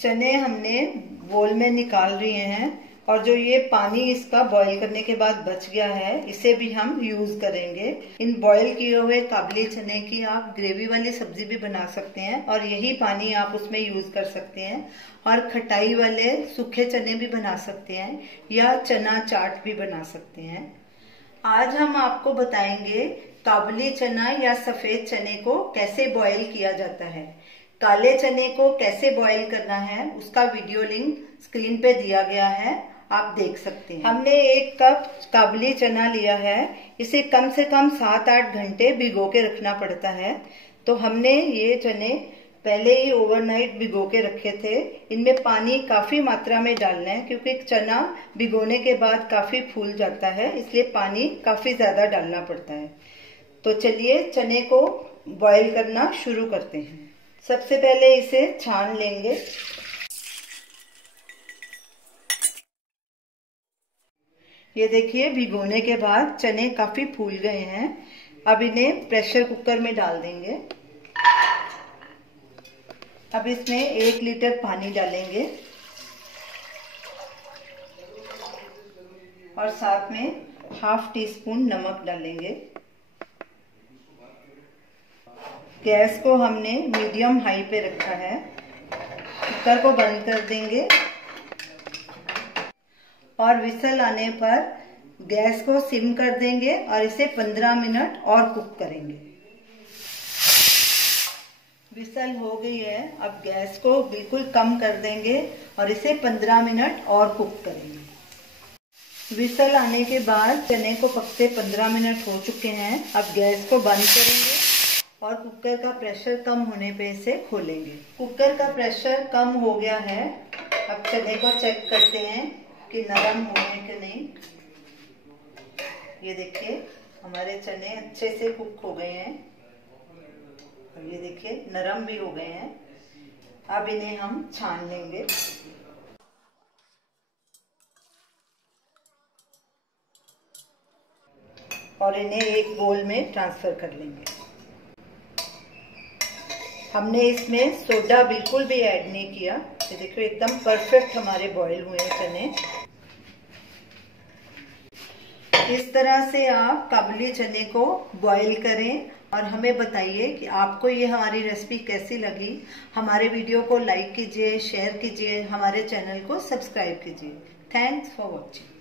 चने हमने बोल में निकाल लिए हैं और जो ये पानी इसका बॉईल करने के बाद बच गया है इसे भी हम यूज करेंगे। इन बॉईल किए हुए काबुली चने की आप ग्रेवी वाली सब्जी भी बना सकते हैं और यही पानी आप उसमें यूज कर सकते हैं और खटाई वाले सूखे चने भी बना सकते हैं या चना चाट भी बना सकते हैं। आज हम आपको बताएंगे काबुली चना या सफेद चने को कैसे बॉईल किया जाता है। काले चने को कैसे बॉईल करना है उसका वीडियो लिंक स्क्रीन पे दिया गया है, आप देख सकते हैं। हमने 1 कप काबुली चना लिया है, इसे कम से कम 7-8 घंटे भिगो के रखना पड़ता है। तो हमने ये चने पहले ही ओवरनाइट भिगो के रखे थे। इनमें पानी काफी मात्रा में डालना है क्योंकि चना भिगोने के बाद काफी फूल जाता है, इसलिए पानी काफी ज्यादा डालना पड़ता है। तो चलिए चने को बॉईल करना शुरू करते हैं। सबसे पहले इसे छान लेंगे। ये देखिए भिगोने के बाद चने काफी फूल गए हैं। अब इन्हें प्रेशर कुकर में डाल देंगे। अब इसमें 1 लीटर पानी डालेंगे और साथ में ½ टीस्पून नमक डालेंगे। गैस को हमने मीडियम हाई पे रखा है। कुकर को बंद कर देंगे और विसल आने पर गैस को सिम कर देंगे और इसे 15 मिनट और कुक करेंगे। विसल हो गई है, अब गैस को बिल्कुल कम कर देंगे और इसे 15 मिनट और कुक करेंगे। विसल आने के बाद चने को पकते 15 मिनट हो चुके हैं। अब गैस को बंद करेंगे और कुकर का प्रेशर कम होने पे इसे खोलेंगे। कुकर का प्रेशर कम हो गया है। अब चने को चेक करते हैं कि नरम हुए कि नहीं। ये देखिए हमारे चने अच्छे से कुक हो गए हैं और ये देखिए नरम भी हो गए हैं। अब इन्हें हम छान लेंगे। और इन्हें एक बोल में ट्रांसफर कर लेंगे। हमने इसमें सोडा बिल्कुल भी ऐड नहीं किया। ये देखो एकदम परफेक्ट हमारे बॉईल हुए हैं चने। इस तरह से आप काबुली चने को बॉईल करें और हमें बताइए कि आपको ये हमारी रेसिपी कैसी लगी। हमारे वीडियो को लाइक कीजिए, शेयर कीजिए, हमारे चैनल को सब्सक्राइब कीजिए। Thanks for watching.